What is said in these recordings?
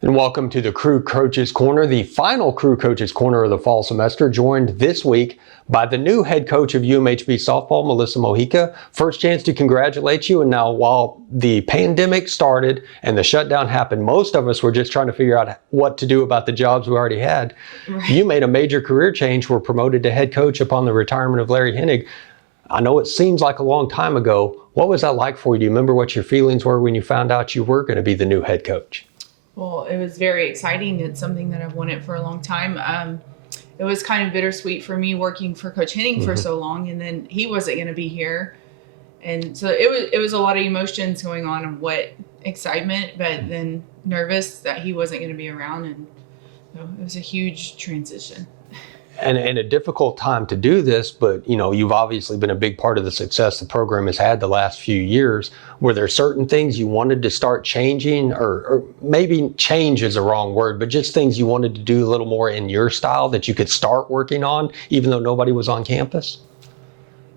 And welcome to the Crew Coaches Corner, the final Crew Coaches Corner of the fall semester, joined this week by the new head coach of UMHB softball, Melissa Mojica. First chance to congratulate you. And now, while the pandemic started and the shutdown happened, most of us were just trying to figure out what to do about the jobs we already had. Right. You made a major career change, were promoted to head coach upon the retirement of Larry Hennig. I know it seems like a long time ago. What was that like for you? Do you remember what your feelings were when you found out you were going to be the new head coach? Well, it was very exciting. It's something that I've wanted for a long time. It was kind of bittersweet for me working for Coach Hennig for so long, and then he wasn't going to be here. And so it was a lot of emotions going on, and what excitement, but then nervous that he wasn't going to be around. And so it was a huge transition. And a difficult time to do this, but you've obviously been a big part of the success the program has had the last few years. Were there certain things you wanted to start changing, or maybe change is the wrong word, but just things you wanted to do a little more in your style that you could start working on, even though nobody was on campus?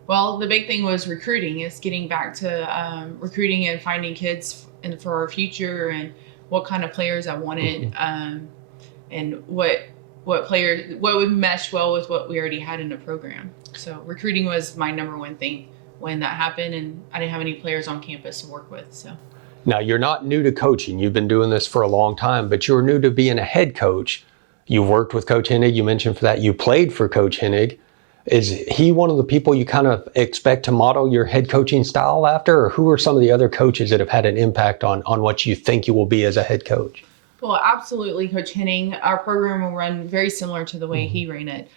Well, the big thing was recruiting. It's getting back to recruiting and finding kids for our future, and what kind of players I wanted, and what would mesh well with what we already had in the program. So recruiting was my number one thing when that happened, and I didn't have any players on campus to work with. So now, you're not new to coaching. You've been doing this for a long time, but you're new to being a head coach. You've worked with Coach Hennig. You mentioned for that you played for Coach Hennig. Is he one of the people you kind of expect to model your head coaching style after, or who are some of the other coaches that have had an impact on what you think you will be as a head coach? Well, absolutely, Coach Hennig. Our program will run very similar to the way he ran it.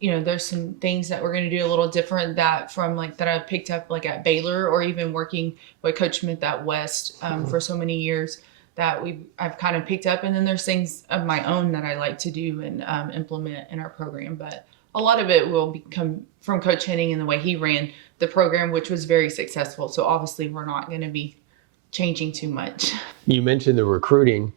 There's some things that we're going to do a little different that I picked up like at Baylor, or even working with Coach Smith at West for so many years that I've kind of picked up. And then there's things of my own that I like to do and implement in our program. But a lot of it will come from Coach Hennig and the way he ran the program, which was very successful. So obviously we're not going to be changing too much. You mentioned the recruiting.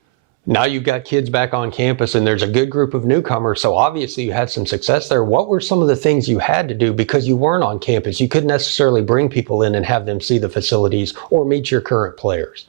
Now you've got kids back on campus, and there's a good group of newcomers, so obviously you had some success there. What were some of the things you had to do because you weren't on campus? You couldn't necessarily bring people in and have them see the facilities or meet your current players.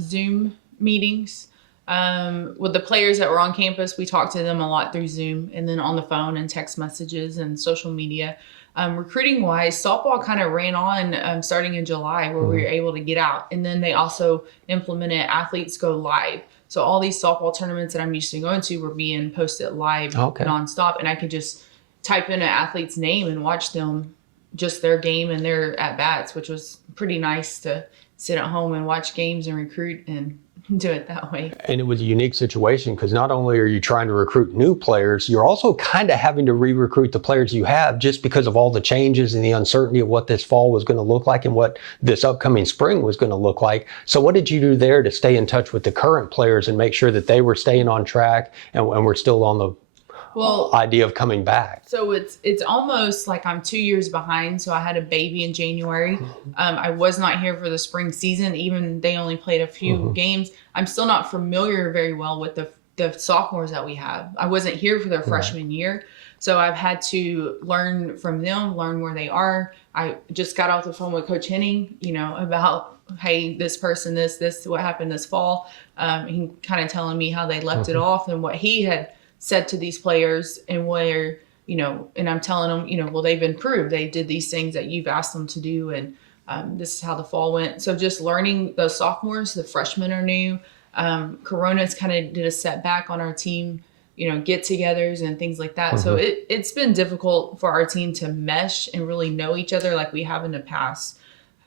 Zoom meetings. With the players that were on campus, we talked to them a lot through Zoom, and then on the phone and text messages and social media. Recruiting-wise, softball kind of ran on starting in July, where we were able to get out. And then they also implemented Athletes Go Live. So all these softball tournaments that I'm used to going to were being posted live nonstop. And I could just type in an athlete's name and watch them, just their game and their at-bats, which was pretty nice to sit at home and watch games and recruit and do it that way. And it was a unique situation because not only are you trying to recruit new players, you're also kind of having to re-recruit the players you have just because of all the changes and the uncertainty of what this fall was going to look like and what this upcoming spring was going to look like. So what did you do there to stay in touch with the current players and make sure that they were staying on track and we're still on the idea of coming back? So it's almost like I'm 2 years behind. So I had a baby in January. I was not here for the spring season. Even they only played a few games. I'm still not familiar very well with the sophomores that we have. I wasn't here for their freshman year. So I've had to learn from them, learn where they are. I just got off the phone with Coach Hennig, about, hey, this person, this, what happened this fall. He kind of telling me how they left it off and what he had said to these players, and where, and I'm telling them, well, they've improved. They did these things that you've asked them to do. And this is how the fall went. So just learning the sophomores, the freshmen are new. Corona's kind of did a setback on our team, get-togethers and things like that. So it's been difficult for our team to mesh and really know each other like we have in the past.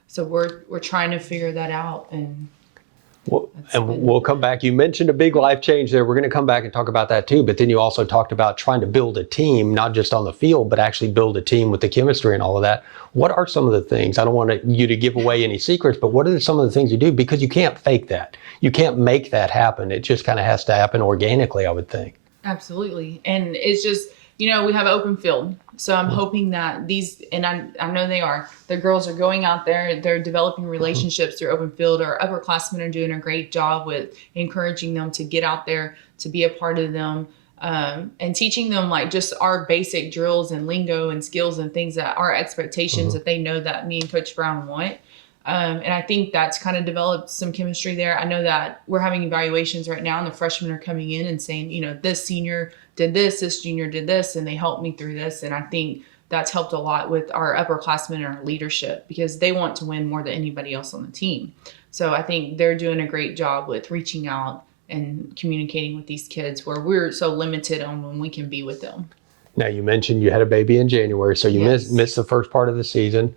So we're trying to figure that out. And we'll come back. You mentioned a big life change there. We're going to come back and talk about that too. But then you also talked about trying to build a team, not just on the field, but actually build a team with the chemistry and all of that. What are some of the things? I don't want you to give away any secrets, but what are some of the things you do? Because you can't fake that. You can't make that happen. It just kind of has to happen organically, I would think. Absolutely. And it's just, we have open field. So I'm hoping that these, and I know they are, the girls are going out there, they're developing relationships through open field. Our upperclassmen are doing a great job with encouraging them to get out there, to be a part of them, and teaching them like just our basic drills and lingo and skills and things that our expectations that they know that me and Coach Brown want. And I think that's kind of developed some chemistry there. I know that we're having evaluations right now, and the freshmen are coming in and saying, this senior did this junior did this, and they helped me through this. And I think that's helped a lot with our upperclassmen and our leadership, because they want to win more than anybody else on the team. So I think they're doing a great job with reaching out and communicating with these kids, where we're so limited on when we can be with them. Now, you mentioned you had a baby in January, so you missed the first part of the season.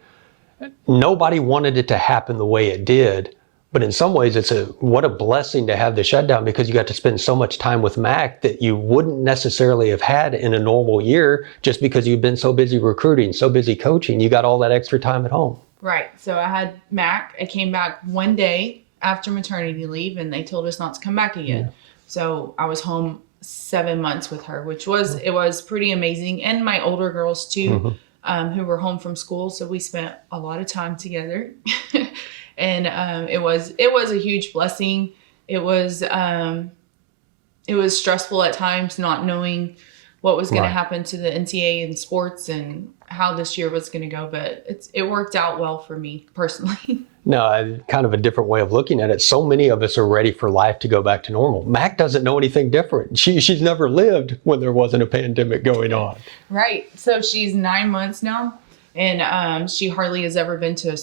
Nobody wanted it to happen the way it did, but in some ways what a blessing to have the shutdown, because you got to spend so much time with Mac that you wouldn't necessarily have had in a normal year, just because you've been so busy recruiting, so busy coaching. You got all that extra time at home. Right. So I had Mac. I came back one day after maternity leave, and they told us not to come back again. Yeah. So I was home 7 months with her, which was, it was pretty amazing. And my older girls too, who were home from school. So we spent a lot of time together. And it was a huge blessing. It was stressful at times, not knowing what was going to happen to the NCAA and sports and how this year was going to go, but it worked out well for me personally. No, kind of a different way of looking at it. So many of us are ready for life to go back to normal. Mac doesn't know anything different. She's never lived when there wasn't a pandemic going on. Right. So she's 9 months now, and she hardly has ever been to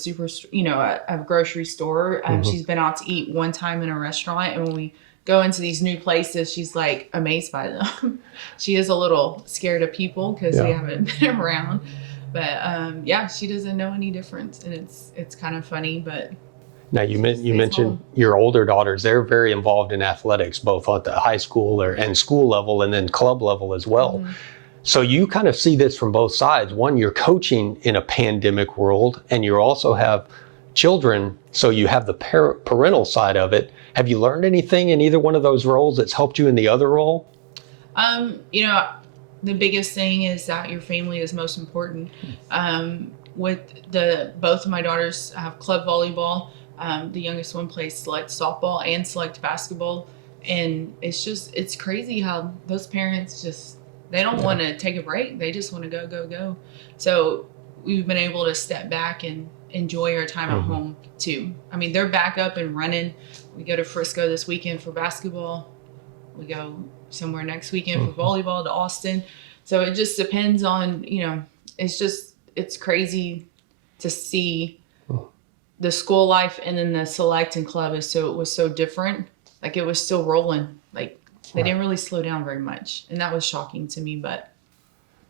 a grocery store. She's been out to eat one time in a restaurant, and when we go into these new places, she's like amazed by them. She is a little scared of people because we haven't been around. But she doesn't know any difference, and it's kind of funny. But now you mentioned your older daughters; they're very involved in athletics, both at the high school and school level, and then club level as well. So you kind of see this from both sides. One, you're coaching in a pandemic world, and you also have children, so you have the parental side of it. Have you learned anything in either one of those roles that's helped you in the other role? The biggest thing is that your family is most important. With both of my daughters have club volleyball. The youngest one plays select softball and select basketball. And it's crazy how those parents they don't want to take a break. They just want to go. So we've been able to step back and enjoy our time at home too. I mean, they're back up and running. We go to Frisco this weekend for basketball. We go somewhere next weekend for volleyball to Austin. So it just depends on, it's crazy to see the school life and then the select and club it was so different. Like it was still rolling. Like they didn't really slow down very much. And that was shocking to me, but.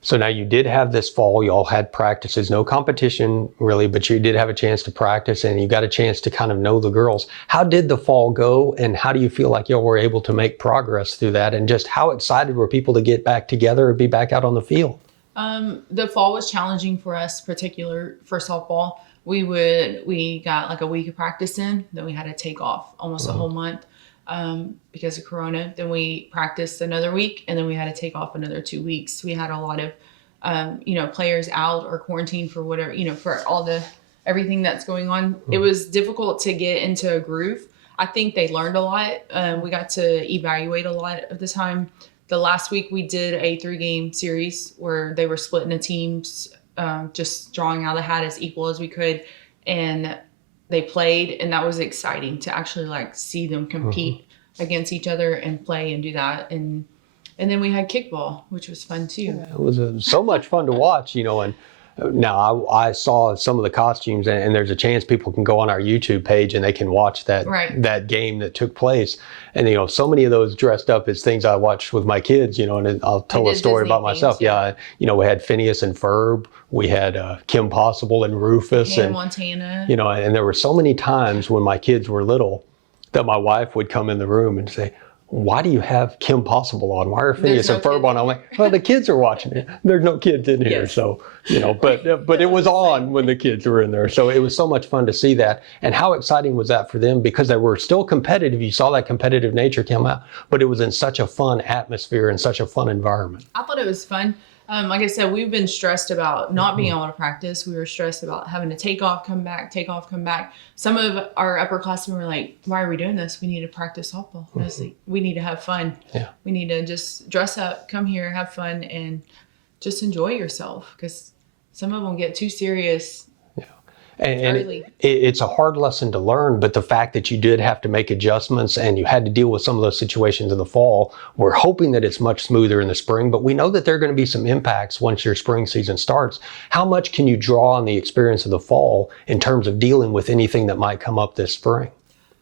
So now you did have this fall, you all had practices, no competition really, but you did have a chance to practice and you got a chance to kind of know the girls. How did the fall go, and how do you feel like y'all were able to make progress through that? And just how excited were people to get back together and be back out on the field? The fall was challenging for us, particular for softball. We got like a week of practice in, then we had to take off almost a whole month. Because of Corona. Then we practiced another week, and then we had to take off another 2 weeks. We had a lot of, players out or quarantined for whatever, for everything that's going on. It was difficult to get into a groove. I think they learned a lot. We got to evaluate a lot of the time. The last week we did a 3-game series where they were splitting the teams, just drawing out the hat as equal as we could. And they played, and that was exciting to actually see them compete against each other and play and do that. And then we had kickball, which was fun too. Yeah, it was so much fun to watch, and now I saw some of the costumes, and there's a chance people can go on our YouTube page and they can watch that game that took place. And, so many of those dressed up as things I watched with my kids, and I'll tell a story about myself. Yeah. We had Phineas and Ferb. We had Kim Possible and Rufus and Montana. And there were so many times when my kids were little that my wife would come in the room and say, "Why do you have Kim Possible on? Why are Phineas and Ferb on?" I'm like, "Well, the kids are watching it. There's no kids in here." Yes. So, but it was on when the kids were in there. So it was so much fun to see that. And how exciting was that for them? Because they were still competitive. You saw that competitive nature come out, but it was in such a fun atmosphere and such a fun environment. I thought it was fun. Like I said, we've been stressed about not being able to practice. We were stressed about having to take off, come back. Some of our upperclassmen were like, "Why are we doing this? We need to practice softball. Honestly, we need to have fun. Yeah. We need to just dress up, come here, have fun, and just enjoy yourself." Because some of them get too serious. Yeah. And early. it's a hard lesson to learn, but the fact that you did have to make adjustments and you had to deal with some of those situations in the fall, we're hoping that it's much smoother in the spring, but we know that there are going to be some impacts once your spring season starts. How much can you draw on the experience of the fall in terms of dealing with anything that might come up this spring?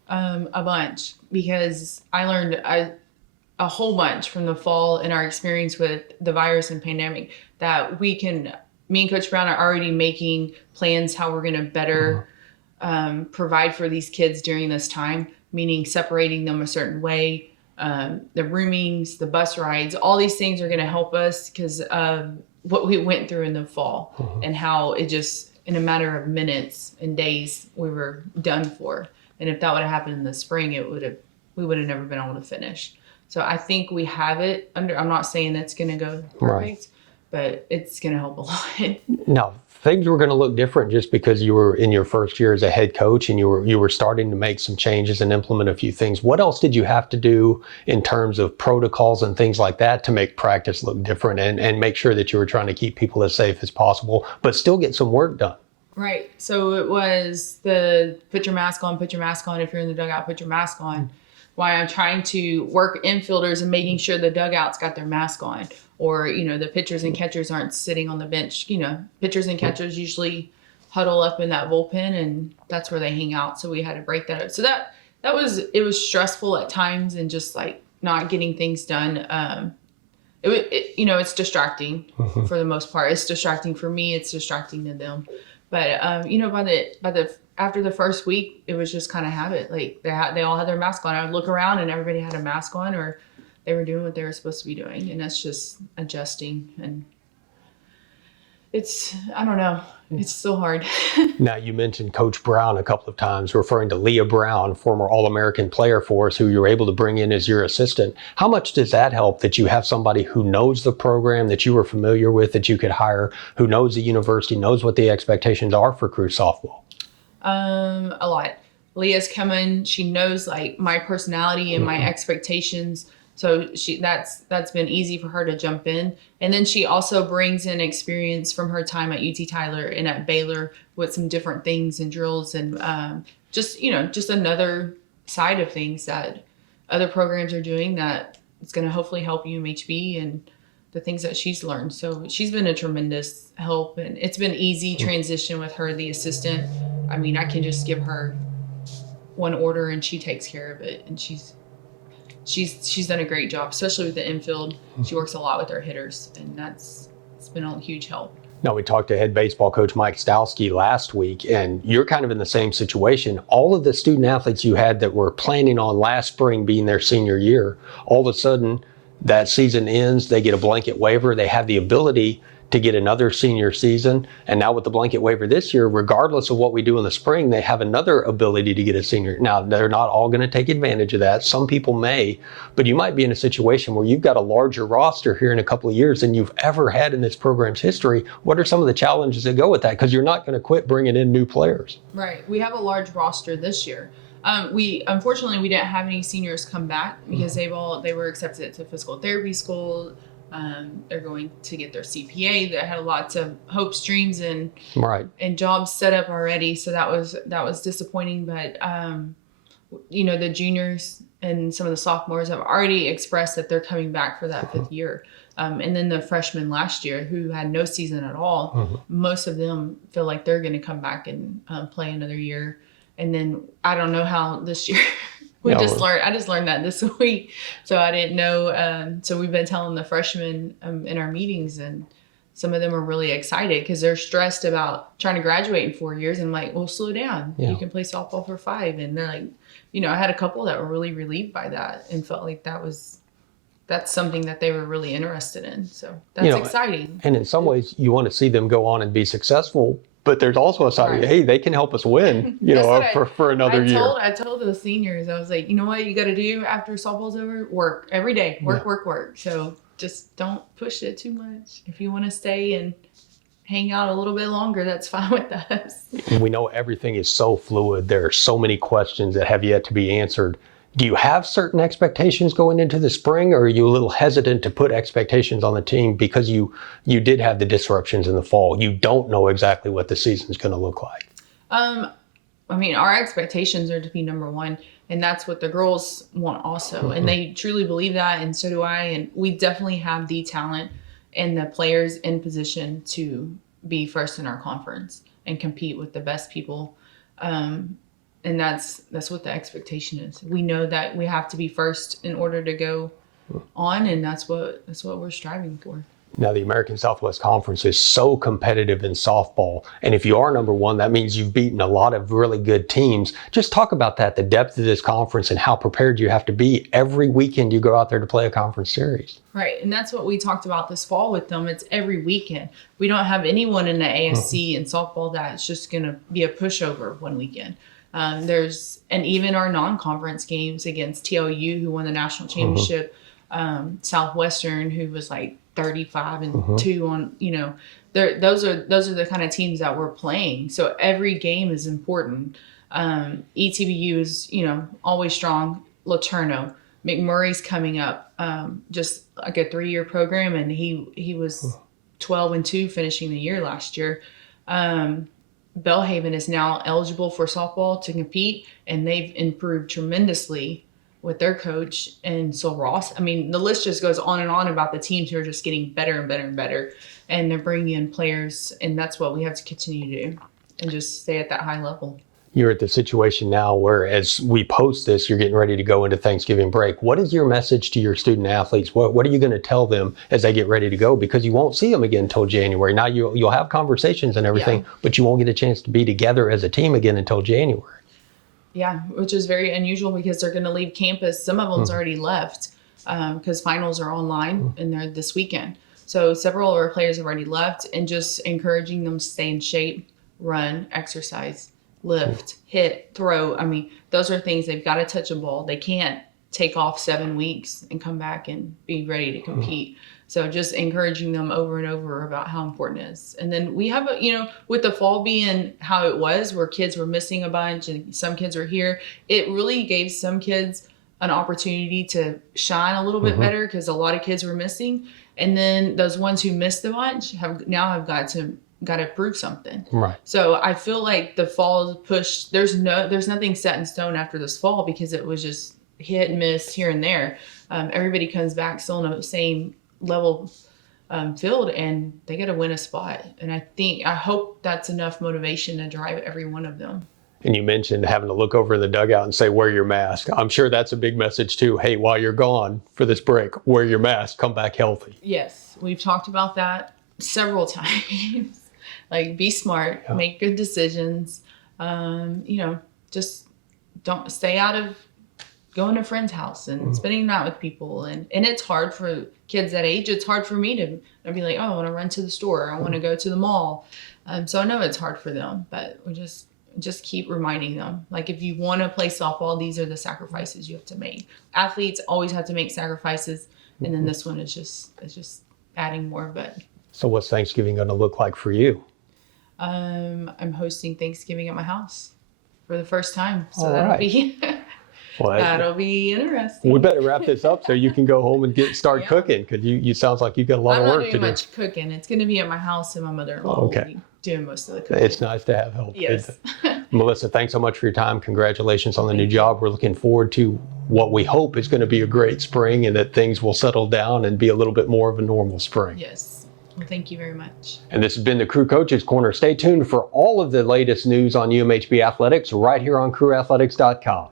A bunch, because I learned a whole bunch from the fall in our experience with the virus and pandemic, that me and Coach Brown are already making plans how we're going to better provide for these kids during this time, meaning separating them a certain way, the roomings, the bus rides, all these things are going to help us because of what we went through in the fall and how it just, in a matter of minutes and days, we were done for. And if that would have happened in the spring, we would have never been able to finish. So I think we have it under. I'm not saying that's going to go perfect, but it's going to help a lot. Now, things were going to look different just because you were in your first year as a head coach and you were starting to make some changes and implement a few things. What else did you have to do in terms of protocols and things like that to make practice look different and make sure that you were trying to keep people as safe as possible, but still get some work done? Right. So it was the put your mask on. If you're in the dugout, put your mask on. Why I'm trying to work infielders and making sure the dugouts got their mask on, or, the pitchers and catchers aren't sitting on the bench. Pitchers and catchers usually huddle up in that bullpen and that's where they hang out. So we had to break that up. So it was stressful at times and just like not getting things done. It's distracting for the most part. It's distracting for me. It's distracting to them. But after the first week, it was just kind of habit. Like they all had their mask on. I would look around and everybody had a mask on, or they were doing what they were supposed to be doing. And that's just adjusting. And I don't know. It's so hard. Now, you mentioned Coach Brown a couple of times, referring to Leah Brown, former All-American player for us, who you were able to bring in as your assistant. How much does that help that you have somebody who knows the program that you were familiar with, that you could hire, who knows the university, knows what the expectations are for crew softball? A lot. Leah's coming. She knows like my personality and my expectations. So that's been easy for her to jump in. And then she also brings in experience from her time at UT Tyler and at Baylor with some different things and drills and just another side of things that other programs are doing that is going to hopefully help UMHB and the things that she's learned. So she's been a tremendous help, and it's been easy transition with her, the assistant. I mean, I can just give her one order and she takes care of it, and she's done a great job, especially with the infield. She works a lot with our hitters, and it's been a huge help. Now, we talked to head baseball coach Mike Stowski last week, and you're kind of in the same situation. All of the student athletes you had that were planning on last spring being their senior year, all of a sudden that season ends, they get a blanket waiver, they have the ability to get another senior season. And now with the blanket waiver this year, regardless of what we do in the spring, they have another ability to get a senior. Now, they're not all going to take advantage of that. Some people may, but you might be in a situation where you've got a larger roster here in a couple of years than you've ever had in this program's history. What are some of the challenges that go with that? Because you're not going to quit bringing in new players. Right. We have a large roster this year. Unfortunately, we didn't have any seniors come back because they were accepted to physical therapy school. They're going to get their CPA. They had lots of hopes, dreams, and jobs set up already. So that was disappointing. But the juniors and some of the sophomores have already expressed that they're coming back for that fifth year. And then the freshmen last year who had no season at all, most of them feel like they're going to come back and play another year. And then I don't know how this year. I just learned that this week, so I didn't know. So we've been telling the freshmen in our meetings, and some of them are really excited because they're stressed about trying to graduate in 4 years. And I'm like, well, slow down. Yeah. You can play softball for 5. And they're like, I had a couple that were really relieved by that and felt like that's something that they were really interested in. So that's exciting. And in some ways, you want to see them go on and be successful. But there's also a side of, hey, they can help us win, for another year. I told the seniors, I was like, you know what you got to do after softball's over? Work every day, work. So just don't push it too much. If you want to stay and hang out a little bit longer, that's fine with us. We know everything is so fluid. There are so many questions that have yet to be answered. Do you have certain expectations going into the spring, or are you a little hesitant to put expectations on the team because you did have the disruptions in the fall? You don't know exactly what the season's going to look like. I mean, our expectations are to be number one, and that's what the girls want also. And they truly believe that, and so do I. And we definitely have the talent and the players in position to be first in our conference and compete with the best people. And that's what the expectation is. We know that we have to be first in order to go on, and that's what we're striving for. Now, the American Southwest Conference is so competitive in softball. And if you are number one, that means you've beaten a lot of really good teams. Just talk about that, the depth of this conference and how prepared you have to be every weekend you go out there to play a conference series. Right. And that's what we talked about this fall with them. It's every weekend. We don't have anyone in the ASC in softball that's just going to be a pushover one weekend. And even our non-conference games against TLU, who won the national championship, Southwestern, who was like 35-2 on, those are the kind of teams that we're playing. So every game is important. ETBU is, always strong. LeTourneau, McMurray's coming up, just like a 3-year program, and he was 12-2 finishing the year last year. Belhaven is now eligible for softball to compete, and they've improved tremendously with their coach and so Ross. I mean, the list just goes on and on about the teams who are just getting better and better and better, and they're bringing in players, and that's what we have to continue to do and just stay at that high level. You're at the situation now where, as we post this, you're getting ready to go into Thanksgiving break. What is your message to your student athletes? What are you going to tell them as they get ready to go? Because you won't see them again until January. Now you'll have conversations and everything, but you won't get a chance to be together as a team again until January. Yeah, which is very unusual because they're going to leave campus. Some of them's already left because finals are online and they're this weekend. So several of our players have already left, and just encouraging them to stay in shape, run, exercise, lift, hit, throw. I mean, those are things they've got to touch a ball. They can't take off 7 weeks and come back and be ready to compete. So just encouraging them over and over about how important it is. And then we have, with the fall being how it was, where kids were missing a bunch and some kids were here, it really gave some kids an opportunity to shine a little bit better because a lot of kids were missing. And then those ones who missed a bunch have got to prove something. Right. So I feel like the fall push, there's nothing set in stone after this fall because it was just hit and miss here and there. Everybody comes back still in the same level field, and they got to win a spot. And I hope that's enough motivation to drive every one of them. And you mentioned having to look over in the dugout and say, wear your mask. I'm sure that's a big message too. Hey, while you're gone for this break, wear your mask, come back healthy. Yes, we've talked about that several times. Like, be smart, make good decisions. Just don't stay out of going to a friend's house and spending the night with people. And it's hard for kids that age. It's hard for me to be like, oh, I want to run to the store. I want to go to the mall. So I know it's hard for them, but we just keep reminding them, like, if you want to play softball, these are the sacrifices you have to make. Athletes always have to make sacrifices. And then this one is just adding more. But so what's Thanksgiving going to look like for you? I'm hosting Thanksgiving at my house for the first time. So that'll be interesting. We better wrap this up so you can go home and start cooking, because you sounds like you've got a lot of work to do. I'm not doing much cooking. It's going to be at my house, and my mother-in-law will be doing most of the cooking. It's nice to have help. Yes. Melissa, thanks so much for your time. Congratulations on the new job. We're looking forward to what we hope is going to be a great spring, and that things will settle down and be a little bit more of a normal spring. Yes. Well, thank you very much. And this has been the Crew Coaches Corner. Stay tuned for all of the latest news on UMHB Athletics right here on CrewAthletics.com.